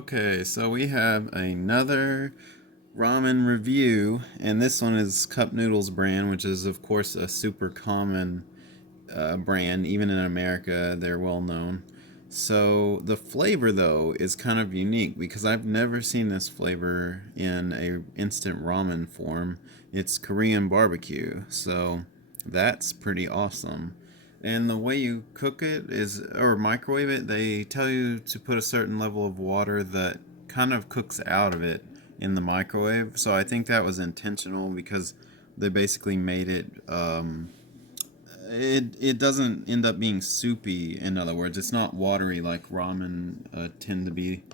Okay, so we have another ramen review, and this one is Cup Noodles brand, which is of course a super common brand. Even in America, they're well known. So the flavor though is kind of unique because I've never seen this flavor in a instant ramen form. It's Korean barbecue, so that's pretty awesome. And the way you cook it is, or microwave it, they tell you to put a certain level of water that kind of cooks out of it in the microwave. So I think that was intentional because they basically made it it doesn't end up being soupy. In other words, it's not watery like ramen tend to be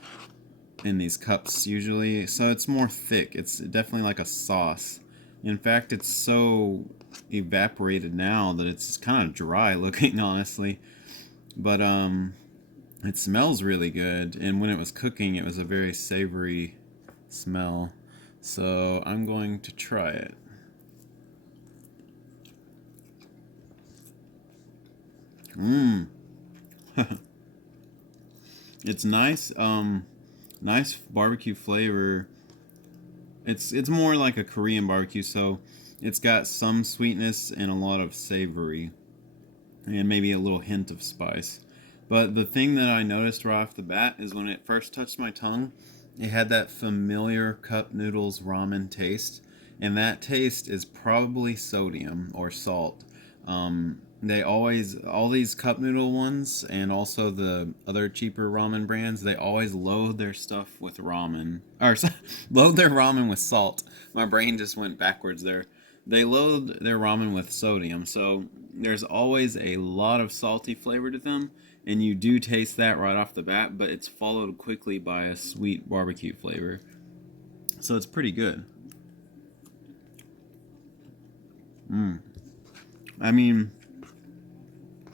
in these cups usually. So it's more thick. It's definitely like a sauce. In fact, it's so evaporated now that it's kind of dry looking, honestly. But it smells really good, and when it was cooking, it was a very savory smell. So I'm going to try it. Mmm. It's nice. Nice barbecue flavor. It's more like a Korean barbecue, so it's got some sweetness and a lot of savory, and maybe a little hint of spice. But the thing that I noticed right off the bat is when it first touched my tongue, it had that familiar cup noodles ramen taste, and that taste is probably sodium or salt. They always, all these cup noodle ones and also the other cheaper ramen brands, they always load their stuff with ramen, or load their ramen with salt. My brain just went backwards there. They load their ramen with sodium, so there's always a lot of salty flavor to them, and you do taste that right off the bat, but it's followed quickly by a sweet barbecue flavor. So it's pretty good. Mm. I mean,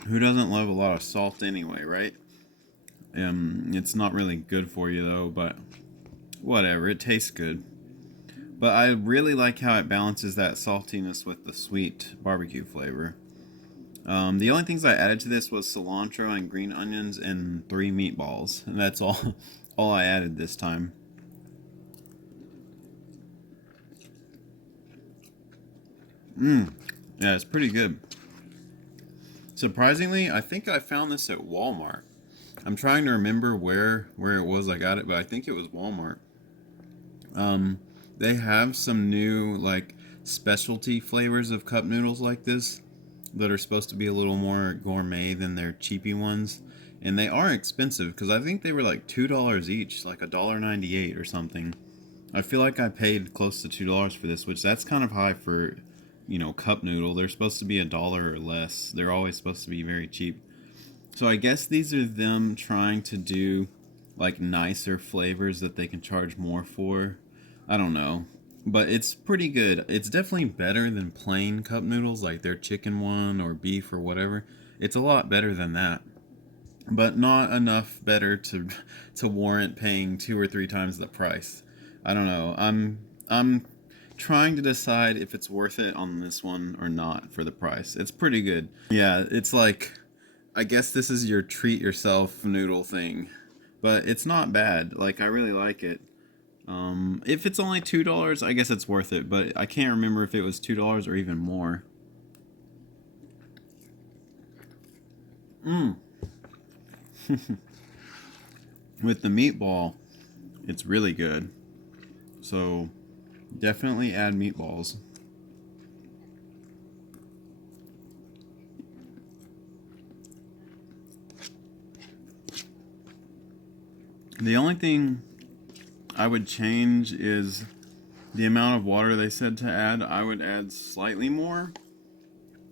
who doesn't love a lot of salt anyway, right? It's not really good for you though, but whatever, it tastes good. But I really like how it balances that saltiness with the sweet barbecue flavor. The only things I added to this was cilantro and green onions and 3 meatballs, and that's all. All I added this time. Mmm, yeah, it's pretty good. Surprisingly, I think I found this at Walmart. I'm trying to remember where it was I got it, but I think it was Walmart. Um, they have some new like specialty flavors of cup noodles like this that are supposed to be a little more gourmet than their cheapy ones, and they are expensive because I think they were like $2 each, like $1.98 or something. I feel like I paid close to $2 for this, which that's kind of high for, cup noodle. They're supposed to be a dollar or less. They're always supposed to be very cheap. So I guess these are them trying to do like nicer flavors that they can charge more for. I don't know. But it's pretty good. It's definitely better than plain cup noodles like their chicken one or beef or whatever. It's a lot better than that. But not enough better to to warrant paying 2 or 3 times the price. I don't know. I'm trying to decide if it's worth it on this one or not for the price. It's pretty good. Yeah, it's like I guess this is your treat yourself noodle thing, but it's not bad. Like I really like it. If it's only $2, I guess it's worth it. But I can't remember if it was $2 or even more. Mm. With the meatball, it's really good. So definitely add meatballs. The only thing I would change is the amount of water they said to add. I would add slightly more.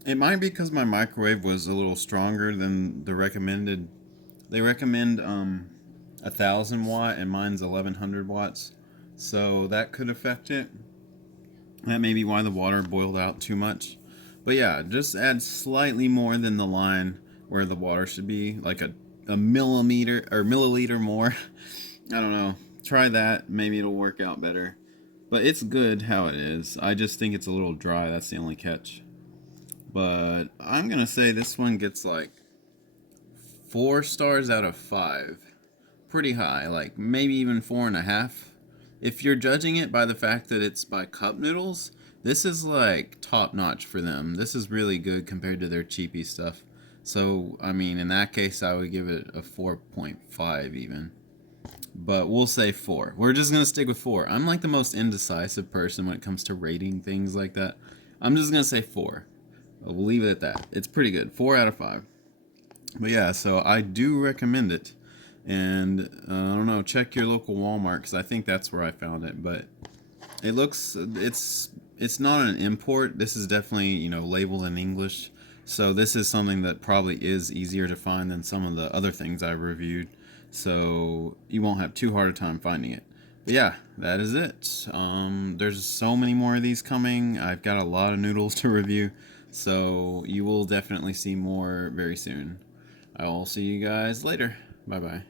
It might be because my microwave was a little stronger than the recommended. They recommend 1,000 watt and mine's 1,100 watts, so that could affect it. That may be why the water boiled out too much. But yeah, just add slightly more than the line where the water should be, like a millimeter or milliliter more. I don't know. Try that. Maybe it'll work out better. But it's good how it is. I just think it's a little dry. That's the only catch. But I'm going to say this one gets like 4 stars out of 5. pretty high, like maybe even 4.5. If you're judging it by the fact that it's by Cup Noodles, this is like top notch for them. This is really good compared to their cheapy stuff. So, I mean, in that case, I would give it a 4.5 even. But we'll say 4. We're just going to stick with 4. I'm like the most indecisive person when it comes to rating things like that. I'm just going to say 4. We'll leave it at that. It's pretty good. 4 out of 5. But yeah, so I do recommend it. And I don't know, check your local Walmart because I think that's where I found it. But it looks, it's not an import. This is definitely, you know, labeled in English. So this is something that probably is easier to find than some of the other things I've reviewed. So you won't have too hard a time finding it. But yeah, that is it. There's so many more of these coming. I've got a lot of noodles to review. So you will definitely see more very soon. I will see you guys later. Bye bye.